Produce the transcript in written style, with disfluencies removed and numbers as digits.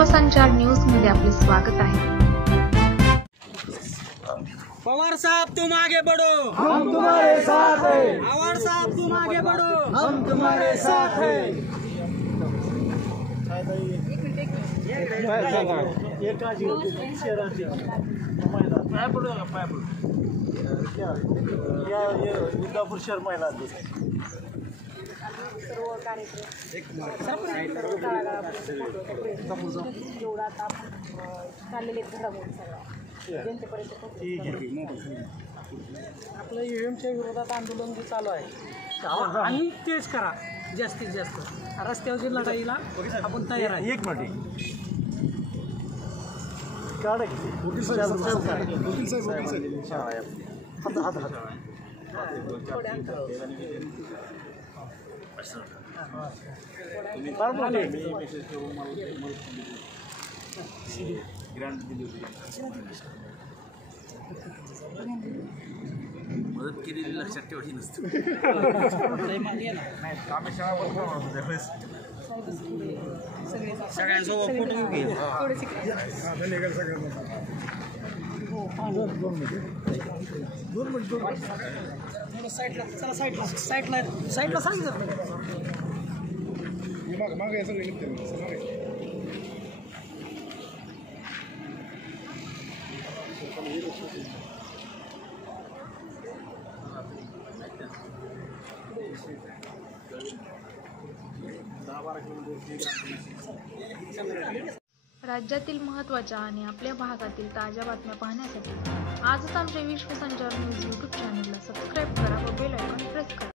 Vishwasanchar news मध्ये आपले स्वागत आहे। पवार साहब तुम आगे बढ़ो, हम तुम्हारे साथ हैं। पवार साहब तुम आगे बढ़ो, हम तुम्हारे साथ हैं। इंदापूर शहर महिला सर्व कार्यक्रम जेवढा आता आपण चाललेले घडामोडी सगळ्या जनतेपर्यंत आपलं ईव्हीएमच्या विरोधात आंदोलन जे चालू आहे आणि तेच करा जास्तीत जास्त रस्त्यावरची लढाईला आपण तयार आहे। एक मिनिट काढा की मदत केलेली लक्षात ठेवली नसते। सगळ्यांसोबत फोटो घेऊ। साईडला सांगितलं राज्यातील महत्त्वाच्या आणि आपल्या भागातील ताज्या बातम्या पाहण्यासाठी आजच आमच्या विश्वसंचार न्यूज यूट्यूब चॅनलला सबस्क्राईब करा व बेल आयकॉन प्रेस करा।